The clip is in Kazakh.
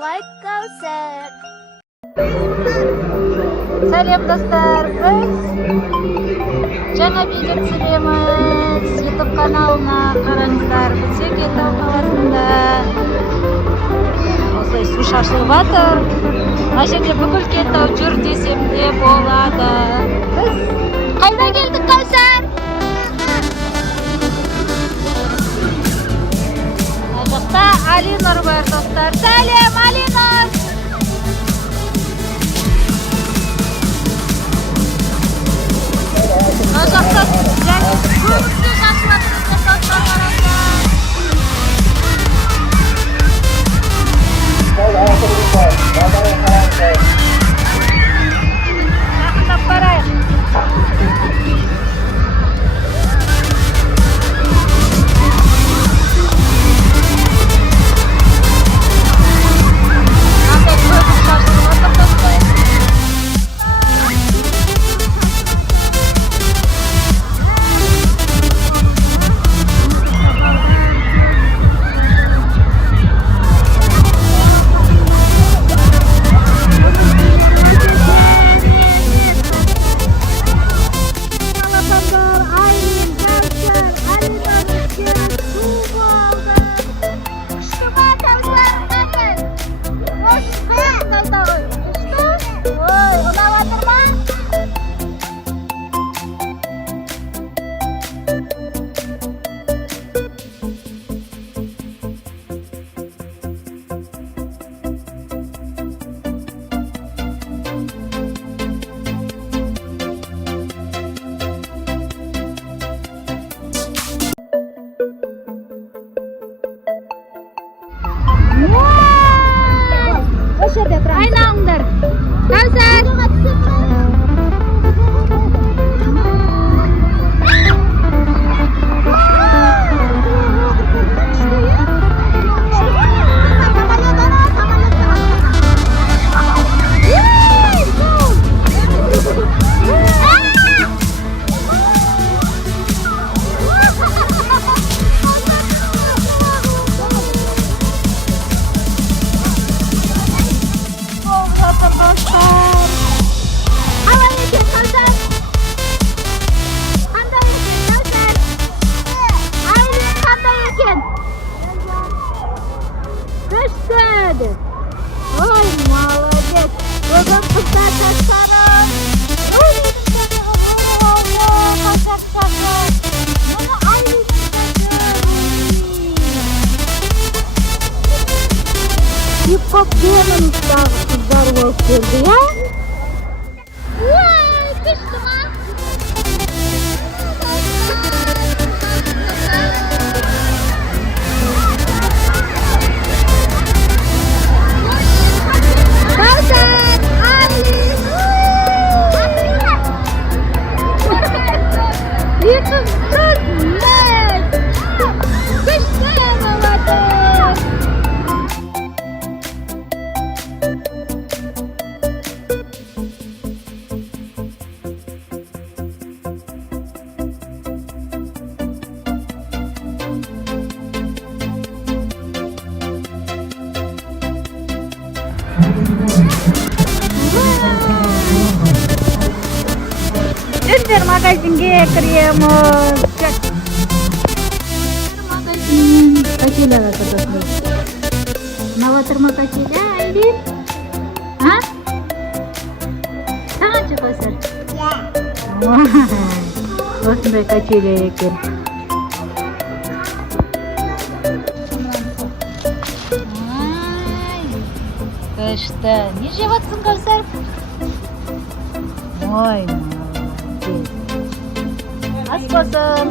like Kausar. Сәлем достар, біз жаңа видео түсіреміз. YouTube каналына қараңыздар. Біз Көкшетау қаласында осылай су шашылып жатыр. Мына жерде бүкіл Көкшетау жүр десем де болады. Біз қайда келдік, Каусар? Мына жақта Алинұр бар достар. Сәлем, Алинұр! Мына жақта және көбісі шашылады достар, қараңыздар. Жақындап барайық. Қандай көп шашылып жатыр достар. Айналыңдар. Каусар. Ой, молодец! Бүгін қыздар жастарым! Ой, хип-хоп деміміздегі қыздар болып келді, я? Ой, күшті ма? Жүздер магазинге кіреміз. Магазин Качеляға кірдік. Мынау ма Качеля, Айлин? А? Сағанша Каусар? Осындай Качеля екен. Күшті. Не жеп жатсың, Каусар? Ой, ас болсын.